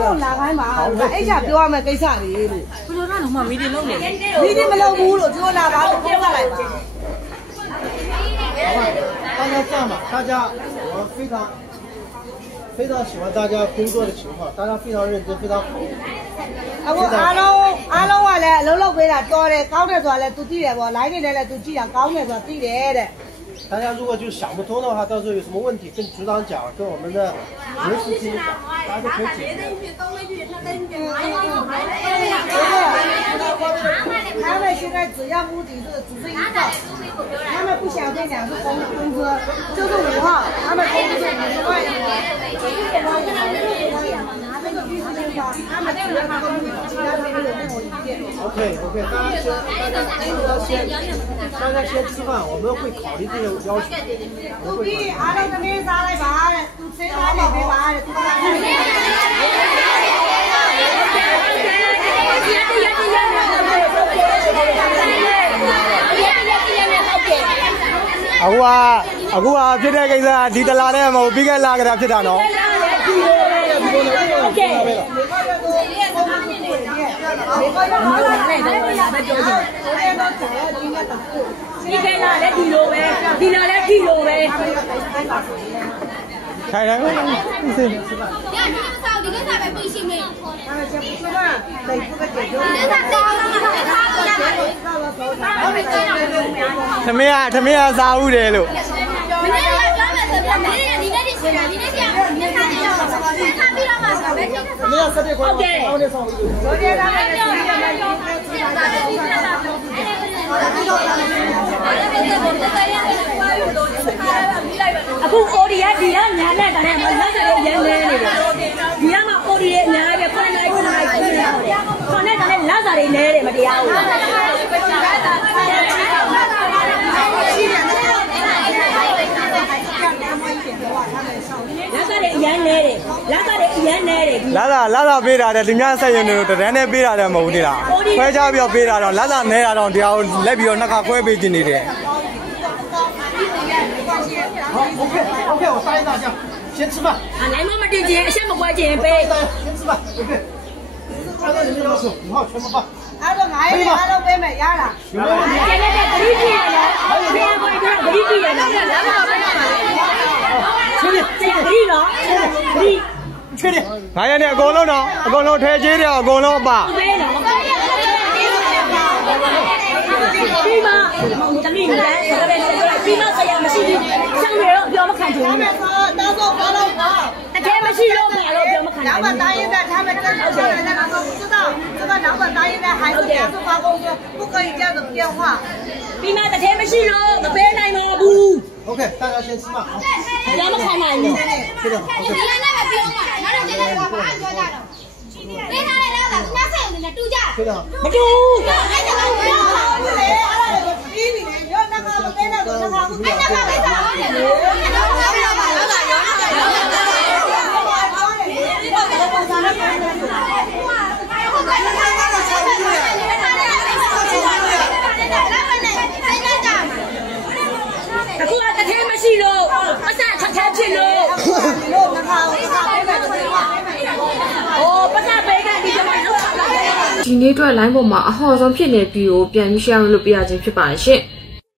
တို့လာခိုင်းပါအဲ့ချပြောရမယ့်ကိစ္စတွေလို့ဘယ်လိုတော့မှမီဒီလုံးနေမီဒီမလုပ်ဘူးလို့ပြောလာပါလို့ပြောလိုက်ပါ大家这样吧，大家我非常喜欢大家工作的情况，大家非常认真，非常好。အခုအားလုံးကလည်းအလုံးလုံးပေးတာတော်တယ်ကောင်းတယ်ဆိုတာလည်းသူသိတယ်ပေါ့လိုင်းနေတယ်လည်းသူကြည့်တာကောင်းတယ်ဆိုတာသိတယ်တဲ့大家如果就想不通的话，到时候有什么问题跟组长讲，跟我们的刘司机，大家都可以解决。他们现在只要目的只是一个，他们不想这2次工资，就是5号，他们工资是50万元。他们只要他们其他的没有任何意见。OK，大家先吃饭，我们会考虑这些要求。သူပြီးအားလုံးသမီးစားလိုက်ပါတဲ့သူစိတ်သားနေပေးပါတဲ့သူကအခုကဖြစ်တဲ့ကိစ္စဒီတလားနဲ့မဟုတ်ပြီးခဲ့လာကြတာဖြစ်တာနော်ဟုတ်ကဲ့ဒီကလာလည်းဒီလိုပဲဒီလာလည်းဒီလိုပဲခိုင်တယ်呀，你们烧的个啥呗？不行没？သမီးကစားဦးတယ်လို့မနေ့ကပြောမယ်ဆိုတော့မနေ့ကဒီနေ့ရှိတာဒီနေ့ရှိအောင်နေစားနေရောစားပြီးတော့မှဆိုပဲချိန်မနေ့က7ခွဲအောင်းနေဆောင်လို့ဆိုကြတာလည်းအခုအော်ဒီယာဒီကညာနဲ့တည်းမှာလက်စရရမ်းနေတယ်ဒီကမှာအော်ဒီရဲ့ညာရဲ့ဖန်လိုက်ခနဲ့တည်းလက်စရနေတယ်မတရားဘူးလာတာရမ်းနေတယ်လာတာရမ်းနေတယ်လာတာပေးတာတဲ့ဒီများဆက်ရုံတွေတန်းနဲ့ပေးတာလည်းမဟုတ်သေးလားခွဲခြားပြီးတော့ပေးတာတော့လာတာနဲတာတော့တရားလက်ပြီးတော့နှစ်ခါခွဲပေးနေတယ်好 OK， 我答应大家，先吃饭。来妈妈这钱，先不管钱呗。先吃饭 ，OK。按照你们要求，5号全部放。按照俺的，按照北美压了。有没有问题？现在在隔壁了，这样过来多少隔壁了？确定？确定。9ရက်နဲ့အကုန်လုံးထဲကျေးတယ်အကုန်လုံးအပါပြီးမှတမီးလည်းဒါပဲပြီးမှဆရာမရှိဘူးဆောင်းရတော့ပြောမခံချင်ဘူးတောက်တော့ဘာလို့တကယ်မရှိလို့မလို့ပြောမခံဘူးနောက်မှတိုင်းရင်他们真的知道这个老板答应的孩子家属发工资不可以这样子变化ပြီးမှတကယ်မရှိလို့မပေးနိုင်တော့ဘူး OK， 大家先吃饭啊。ပြောမခံနိုင်ဘူး确定。OK。你那个不用嘛，拿着这个我马上说家了。没他来了，人家菜有人家度假。确定。မတူ哎，这个不用了。ပြီးပြီလေရောနကတော့ပေးတော့တော့နက哎，这个没啥好的。အခုကတထဲမရှိလို့အဆက်ခက်ခဲဖြစ်လို့နကပေးမယ်ဆိုတော့โอ้ပတ်စပေးကဒီကျွန်တော်လောက်ဒီနေ့အတွက် line ပေါ်မှာအဟော်ဆုံးဖြစ်နေပြီးကိုပြန်ပြီး share လုပ်ပြရခြင်းဖြစ်ပါတယ်ရှင်။